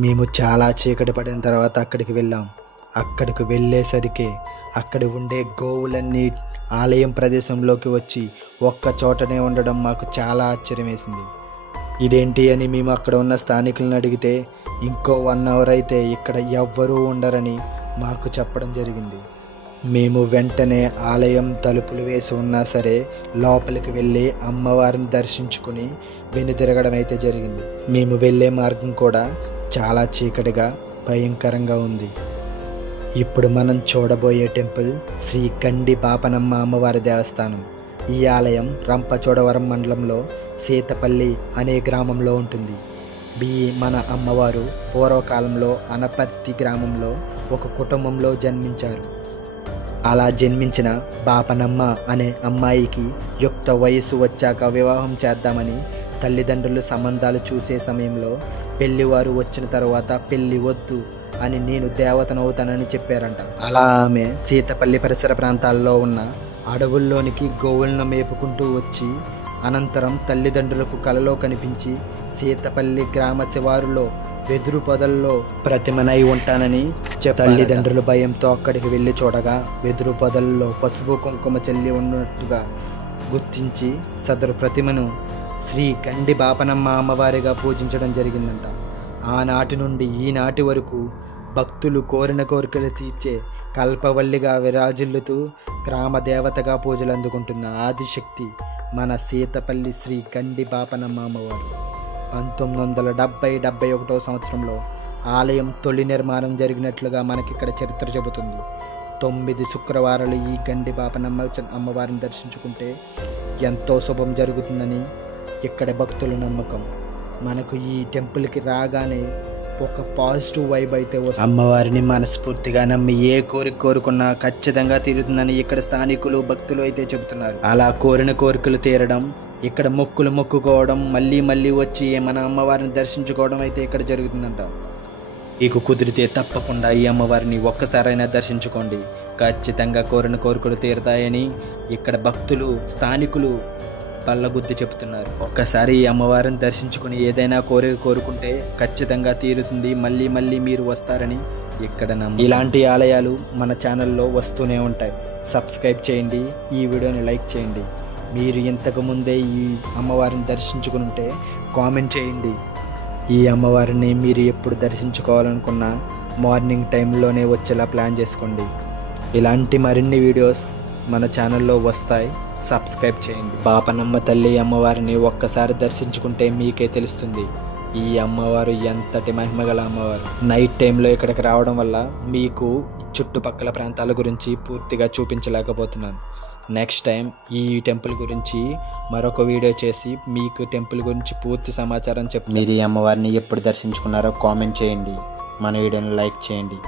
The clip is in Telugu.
మేము చాలా చీకటి పడిన తర్వాత అక్కడికి వెళ్ళాం. అక్కడికి వెళ్ళేసరికి అక్కడ ఉండే గోవులన్నీ ఆలయం ప్రదేశంలోకి వచ్చి ఒక్క చోటనే ఉండడం మాకు చాలా ఆశ్చర్యం వేసింది. ఇదేంటి అని మేము అక్కడ ఉన్న స్థానికులను అడిగితే ఇంకో 1 అవర్ అయితే ఇక్కడ ఎవ్వరూ ఉండరని మాకు చెప్పడం జరిగింది. మేము వెంటనే ఆలయం తలుపులు వేసి ఉన్నా సరే లోపలికి వెళ్ళి అమ్మవారిని దర్శించుకుని వెనుదిరగడం అయితే జరిగింది. మేము వెళ్ళే మార్గం కూడా చాలా చీకటిగా భయంకరంగా ఉంది. ఇప్పుడు మనం చూడబోయే టెంపుల్ శ్రీ కండి పాపనమ్మ అమ్మవారి దేవస్థానం. ఈ ఆలయం రంపచోడవరం మండలంలో సీతపల్లి అనే గ్రామంలో ఉంటుంది. మన అమ్మవారు పూర్వకాలంలో అనపర్తి గ్రామంలో ఒక కుటుంబంలో జన్మించారు. అలా జన్మించిన బాపనమ్మ అనే అమ్మాయికి యుక్త వయసు వచ్చాక వివాహం చేద్దామని తల్లిదండ్రులు సంబంధాలు చూసే సమయంలో పెళ్లివారు వచ్చిన తర్వాత పెళ్లి వద్దు అని నేను దేవతనవుతానని చెప్పారంట. అలా ఆమె సీతపల్లి పరిసర ప్రాంతాల్లో ఉన్న అడవుల్లోనికి గోవులను మేపుకుంటూ వచ్చి అనంతరం తల్లిదండ్రులకు కలలో కనిపించి సీతపల్లి గ్రామ శివారులో వెదురు పొదల్లో ప్రతిమనై ఉంటానని తల్లిదండ్రులు భయంతో అక్కడికి వెళ్ళి చూడగా వెదురు పొదల్లో పసుపు కుంకుమ చల్లి ఉన్నట్టుగా గుర్తించి సదరు ప్రతిమను శ్రీ కండి బాపనమ్మ అమ్మవారిగా పూజించడం జరిగిందంట. ఆనాటి నుండి ఈనాటి వరకు భక్తులు కోరిన కోరికలు తీర్చే కల్పవల్లిగా విరాజిల్లుతూ గ్రామ దేవతగా పూజలు అందుకుంటున్న ఆదిశక్తి మన సీతపల్లి శ్రీ కండి బాపనమ్మ అమ్మవారు. 1970-71 సంవత్సరంలో ఆలయం తొలి నిర్మాణం జరిగినట్లుగా మనకిక్కడ చరిత్ర చెబుతుంది. 9 శుక్రవారాలు ఈ గండి బాపనమ్మ అమ్మవారిని దర్శించుకుంటే ఎంతో శుభం జరుగుతుందని ఇక్కడ భక్తుల నమ్మకం. మనకు ఈ టెంపుల్కి రాగానే ఒక పాజిటివ్ వైబ్ అయితే వస్తుంది. అమ్మవారిని మనస్ఫూర్తిగా నమ్మి ఏ కోరిక కోరుకున్నా ఖచ్చితంగా తీరుతుందని ఇక్కడ స్థానికులు భక్తులు అయితే చెబుతున్నారు. అలా కోరిన కోరికలు తీరడం, ఇక్కడ మొక్కులు మొక్కుకోవడం, మళ్ళీ మళ్ళీ వచ్చి మన అమ్మవారిని దర్శించుకోవడం అయితే ఇక్కడ జరుగుతుందంట. మీకు కుదిరితే తప్పకుండా ఈ అమ్మవారిని ఒక్కసారైనా దర్శించుకోండి. ఖచ్చితంగా కోరిన కోరికలు తీరుతాయని ఇక్కడ భక్తులు స్థానికులు పల్లగుద్ది చెప్తున్నారు. ఒక్కసారి ఈ అమ్మవారిని దర్శించుకుని ఏదైనా కోరిక కోరుకుంటే ఖచ్చితంగా తీరుతుంది, మళ్ళీ మళ్ళీ మీరు వస్తారని ఇక్కడ ఇలాంటి ఆలయాలు మన ఛానల్లో వస్తూనే ఉంటాయి. సబ్స్క్రైబ్ చేయండి, ఈ వీడియోని లైక్ చేయండి. మీరు ఇంతకు ముందే ఈ అమ్మవారిని దర్శించుకుని ఉంటే కామెంట్ చేయండి. ఈ అమ్మవారిని మీరు ఎప్పుడు దర్శించుకోవాలనుకున్నా మార్నింగ్ టైంలోనే వచ్చేలా ప్లాన్ చేసుకోండి. ఇలాంటి మరిన్ని వీడియోస్ మన ఛానల్లో వస్తాయి. సబ్స్క్రైబ్ చేయండి. బాపనమ్మ తల్లి అమ్మవారిని ఒక్కసారి దర్శించుకుంటే మీకే తెలుస్తుంది ఈ అమ్మవారు ఎంతటి మహిమగల అమ్మవారు. నైట్ టైంలో ఇక్కడికి రావడం వల్ల మీకు చుట్టుపక్కల ప్రాంతాల గురించి పూర్తిగా చూపించలేకపోతున్నాను. నెక్స్ట్ టైం ఈ టెంపుల్ గురించి మరొక వీడియో చేసి మీకు టెంపుల్ గురించి పూర్తి సమాచారం చెప్పి మీరు ఈ అమ్మవారిని ఎప్పుడు దర్శించుకున్నారో కామెంట్ చేయండి. మన వీడియోని లైక్ చేయండి.